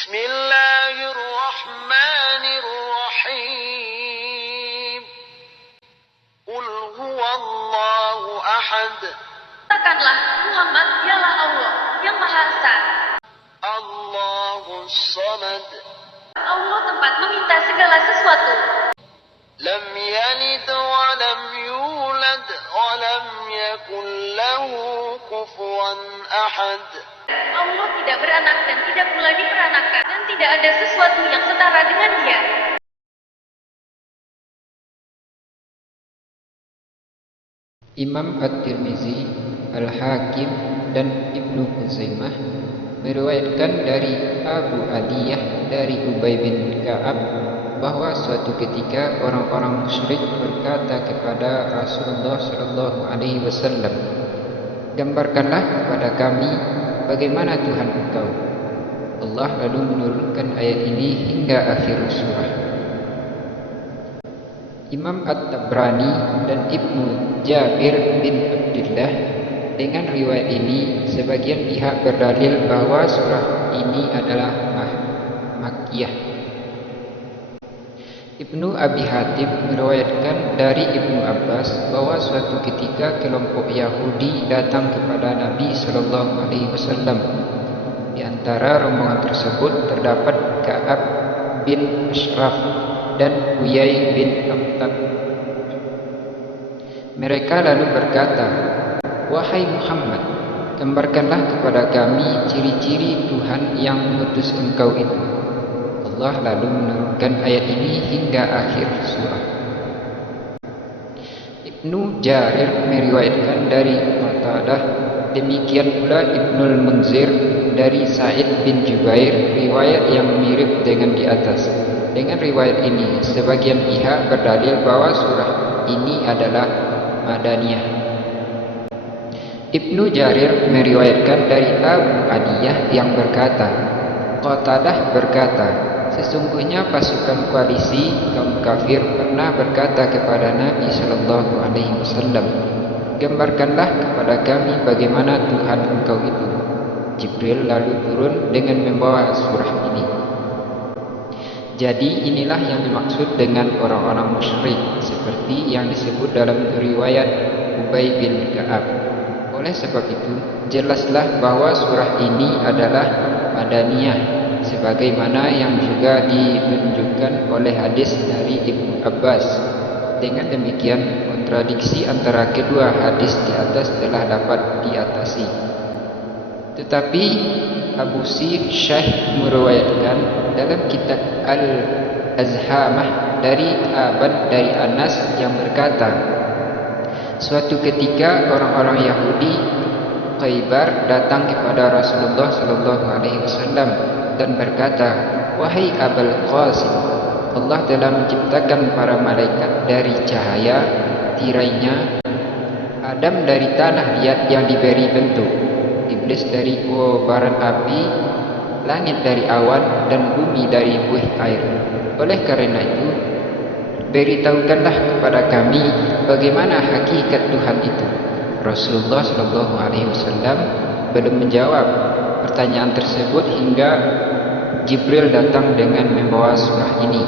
Bismillahirrahmanirrahim. Qul huwallahu ahad. Katakanlah, Muhammad dialah Allah yang Maha Esa. Allahus samad. Allah tempat meminta segala sesuatu. Lam yalid wa lam yulad wa lam yakul lahu kufuwan ahad. Allah tidak beranak dan tidak pula diperanakan, dan tidak ada sesuatu yang setara dengan Dia. Imam At-Tirmizi, Al-Hakim, dan Ibnu Khuzaimah meriwayatkan dari Abu Adiyah dari Ubay bin Ka'ab bahwa suatu ketika orang-orang musyrik berkata kepada Rasulullah sallallahu alaihi wasallam, "Gambarkanlah kepada kami bagaimana Tuhan engkau." Allah lalu menurunkan ayat ini hingga akhir surah. Imam At-Tabrani dan Ibnu Jabir bin Abdullah dengan riwayat ini, sebagian pihak berdalil bahwa surah ini adalah Makkiyah. Ibnu Abi Hatim meriwayatkan dari Ibnu Abbas bahwa suatu ketika kelompok Yahudi datang kepada Nabi sallallahu alaihi wasallam. Di antara rombongan tersebut terdapat Ka'ab bin Ashraf dan Huyai bin Akhtab. Mereka lalu berkata, "Wahai Muhammad, gambarkanlah kepada kami ciri-ciri Tuhan yang mengutus engkau itu." Allah lalu menurunkan ayat ini hingga akhir surah. Ibnu Jarir meriwayatkan dari Qatadah, demikian pula Ibnul Munzir dari Sa'id bin Jubair, riwayat yang mirip dengan di atas. Dengan riwayat ini, sebagian pihak berdalil bahwa surah ini adalah Madaniyah. Ibnu Jarir meriwayatkan dari Abu Adiyah yang berkata, Qatadah berkata, "Sesungguhnya pasukan koalisi kaum kafir pernah berkata kepada Nabi sallallahu alaihi wasallam, gambarkanlah kepada kami bagaimana Tuhan engkau itu." Jibril lalu turun dengan membawa surah ini. Jadi inilah yang dimaksud dengan orang-orang musyrik, seperti yang disebut dalam riwayat Ubay bin Ka'ab. Oleh sebab itu, jelaslah bahwa surah ini adalah Madaniyah, sebagaimana yang juga ditunjukkan oleh hadis dari Ibnu Abbas. Dengan demikian, kontradiksi antara kedua hadis di atas telah dapat diatasi. Tetapi Abu Sir Syekh meriwayatkan dalam kitab Al-Azhamah dari Aban dari Anas yang berkata, suatu ketika orang-orang Yahudi Khaybar datang kepada Rasulullah sallallahu alaihi wasallam dan berkata, "Wahai Abul Qasim, Allah telah menciptakan para malaikat dari cahaya tirainya, Adam dari tanah liat yang diberi bentuk, iblis dari kobaran api, langit dari awan, dan bumi dari buih air. Oleh karena itu, beritahukanlah kepada kami bagaimana hakikat Tuhan itu." Rasulullah sallallahu alaihi wasallam belum menjawab pertanyaan tersebut hingga Jibril datang dengan membawa surah ini.